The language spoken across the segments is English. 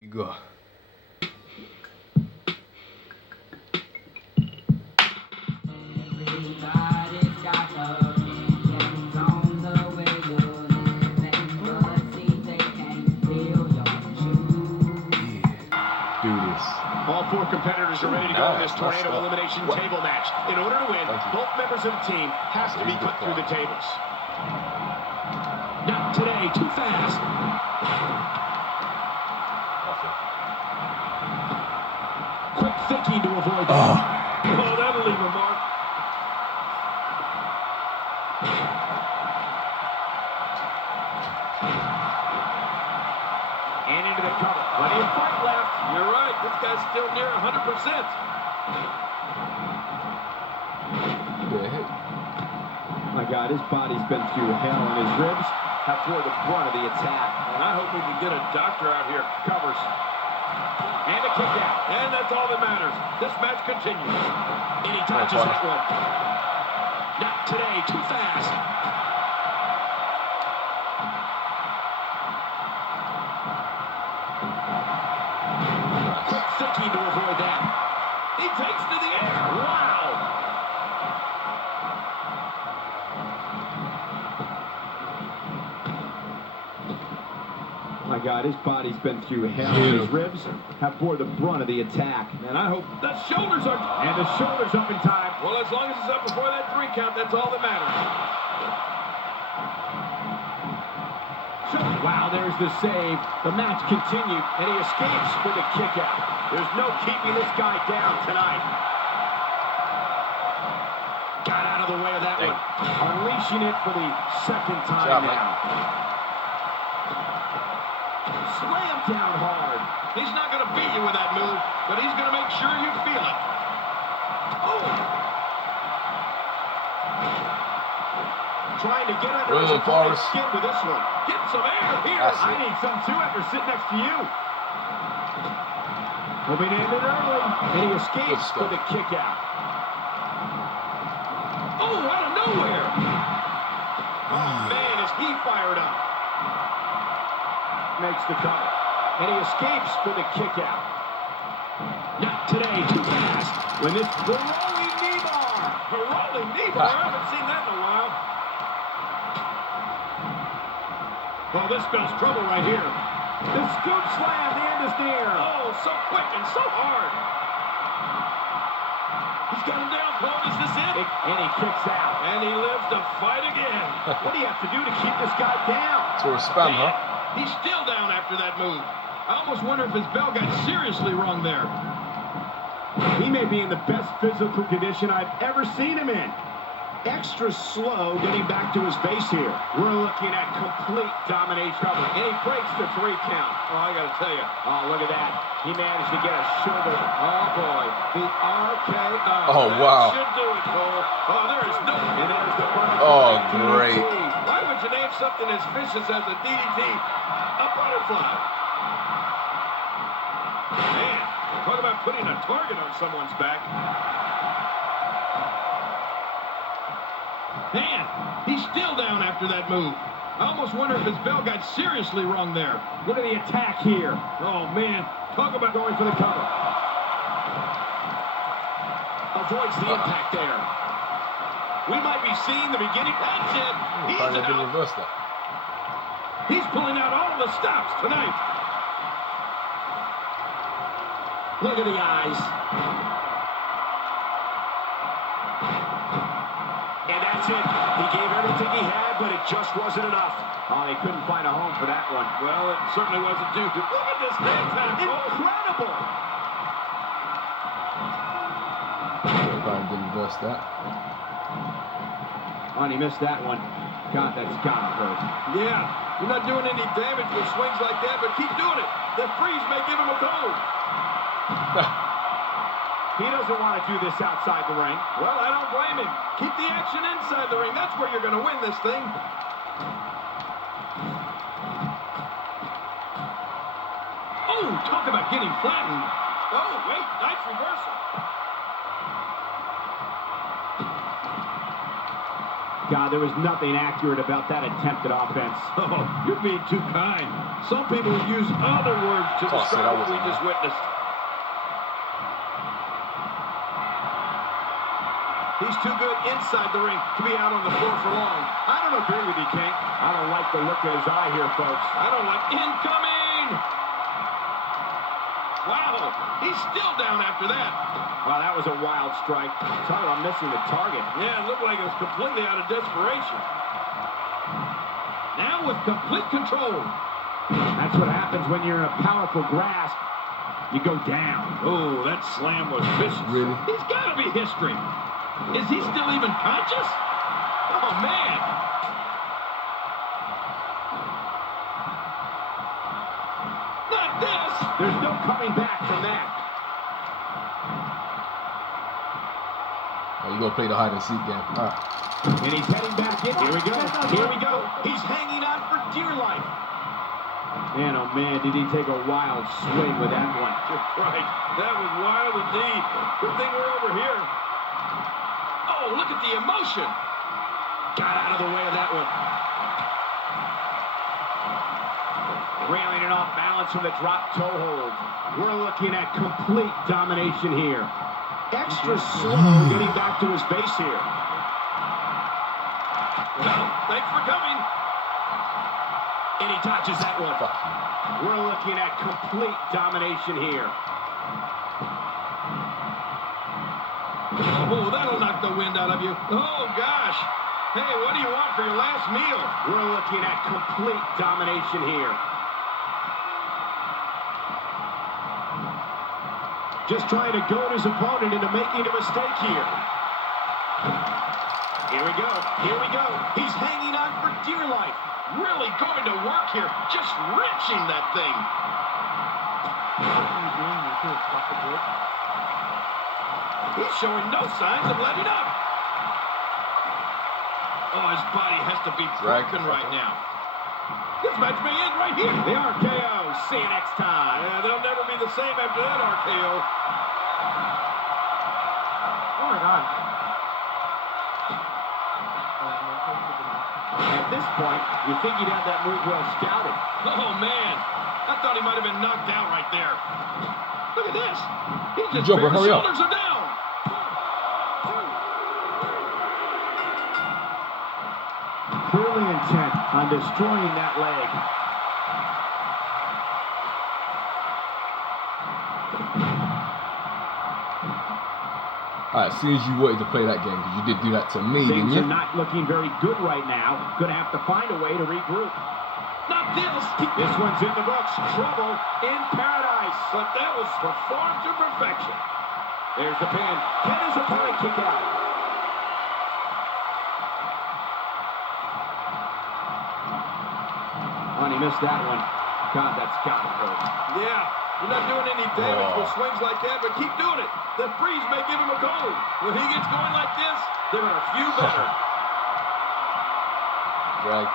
You go. All four competitors are ready to go in this tornado elimination table match. In order to win, both members of the team have to be put through the tables. Not today, too fast. Quick thinking to avoid that. Oh, that'll leave a mark. And into the cover. Plenty of fight left. You're right. This guy's still near 100%. My God, his body's been through hell, and his ribs have bore the brunt of the attack. And I hope we can get a doctor out here. Covers. And a kick out. And that's all that matters. This match continues. And he touches that one. Not today. Too fast. Thinking to avoid that. He takes to the air. Wow. My God, his body's been through hell. His ribs have bore the brunt of the attack. And I hope the shoulders are... And the shoulders up in time. Well, as long as it's up before that 3 count, that's all that matters. Wow, there's the save. The match continued, and he escapes with a kick out. There's no keeping this guy down tonight. Got out of the way of that one. Unleashing it for the second time now. Slam down hard. He's not going to beat you with that move, but he's going to make sure you feel it. Oh! Trying to get under his opponent's skin with this one. Get some air here. I need some too after sitting next to you. Moving in it early, and he escapes with a kick out. Oh, out of nowhere. Oh, man, is he fired up. Makes the cover. And he escapes with a kick out. Not today, too fast. When this rolling knee bar. A rolling knee bar. I haven't seen that in a while. Well, this spells trouble right here. The scoop slam, the end is near. Oh, so quick and so hard. He's got him down, Cole. Is this it? And he kicks out. And he lives to fight again. What do you have to do to keep this guy down? To respond, huh? He's still down after that move. I almost wonder if his bell got seriously wrong there. He may be in the best physical condition I've ever seen him in. Extra slow getting back to his base here. We're looking at complete domination cover. And he breaks the 3 count. Oh, I got to tell you. Oh, look at that. He managed to get a shoulder. Oh, boy. The RKO. Oh, wow. That should do it, Cole. Oh, there is no... And there's the oh, great. Why would you name something as vicious as a DDT a butterfly? Man, talk about putting a target on someone's back. Man, he's still down after that move. I almost wonder if his bell got seriously wrong there. Look at the attack here. Oh, man. Talk about going for the cover. Avoids the impact there. We might be seeing the beginning. That's it. He's out. Reverse that. He's pulling out all the stops tonight. Look at the eyes. And that's it. He gave everything he had, but it just wasn't enough. Oh, they couldn't find a home for that one. Well, it certainly wasn't due to... Look at this hand tap. Incredible. Didn't reverse that. Oh, and he missed that one. God, that's gotta hurt. Yeah, you're not doing any damage with swings like that, but keep doing it. The freeze may give him a cold. He doesn't want to do this outside the ring. Well, I don't blame him. Keep the action inside the ring. That's where you're going to win this thing. Oh, talk about getting flattened. Oh, wait, nice reversal. God, there was nothing accurate about that attempted offense. Oh, you're being too kind. Some people use other words to describe what we just witnessed. He's too good inside the ring to be out on the floor for long. I don't agree with you, King. I don't like the look in his eye here, folks. I don't like incoming. Wow, he's still down after that. Wow, that was a wild strike. Talk about missing the target. Yeah, it looked like it was completely out of desperation. Now with complete control. That's what happens when you're in a powerful grasp. You go down. Oh, that slam was vicious. Really? He's got to be history. Is he still even conscious? Oh, man. Not this. There's no coming back from that. Oh, you gonna play the hide and seek game. All right. And he's heading back in. Here we go. Here we go. He's hanging on for dear life. Man, oh man, did he take a wild swing with that one. Right. That was wild indeed. Good thing we're over here. Oh, look at the emotion. Got out of the way of that one. Railing it off balance from the drop toe hold. We're looking at complete domination here. Extra slow getting back to his base here. Well, thanks for coming. And he touches that one. We're looking at complete domination here. Oh, that'll knock the wind out of you. Oh, gosh. Hey, what do you want for your last meal? We're looking at complete domination here. Just trying to goad his opponent into making a mistake here. Here we go. Here we go. He's hanging on for dear life. Really going to work here. Just wrenching that thing. He's showing no signs of letting up. Oh, his body has to be broken right now. This match may end right here. The RKO. See you next time. Yeah, they'll never be the same after that RKO. Oh, my God. At this point, you think he'd have that move well scouted. Oh, man. I thought he might have been knocked out right there. Look at this. He's just Joker, hurry up. shoulders are down. Clearly intent on destroying that leg. All right, seems you wanted to play that game because you did do that to me, didn't Things you? are not looking very good right now. Gonna have to find a way to regroup. Not this. This one's in the books. Trouble in paradise. But that was performed to perfection. There's the pin. Can his opponent kick out? Oh, and he missed that one. God, that's got to hurt. Yeah, you're not doing any damage with swings like that, but keep doing it. The freeze may give him a cold. When he gets going like this, there are a few better. Right.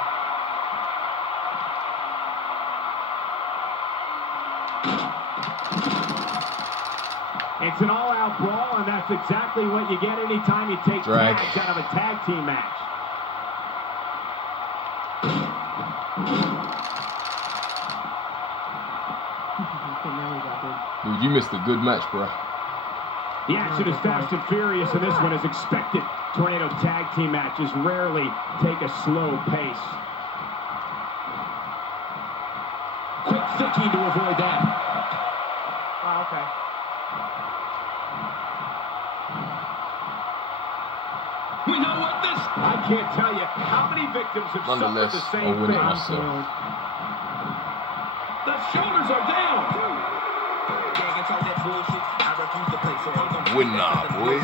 It's an all-out brawl, and that's exactly what you get anytime you take tags out of a tag team match. Dude, you missed a good match, bro. The action is fast and furious, and this one is expected. Tornado tag team matches rarely take a slow pace. Quick thinking to avoid that. Oh, okay. We know what this... I can't tell you how many victims have suffered Nonetheless, the I'll same win it fate. myself. The shoulders are down. Win now, boy.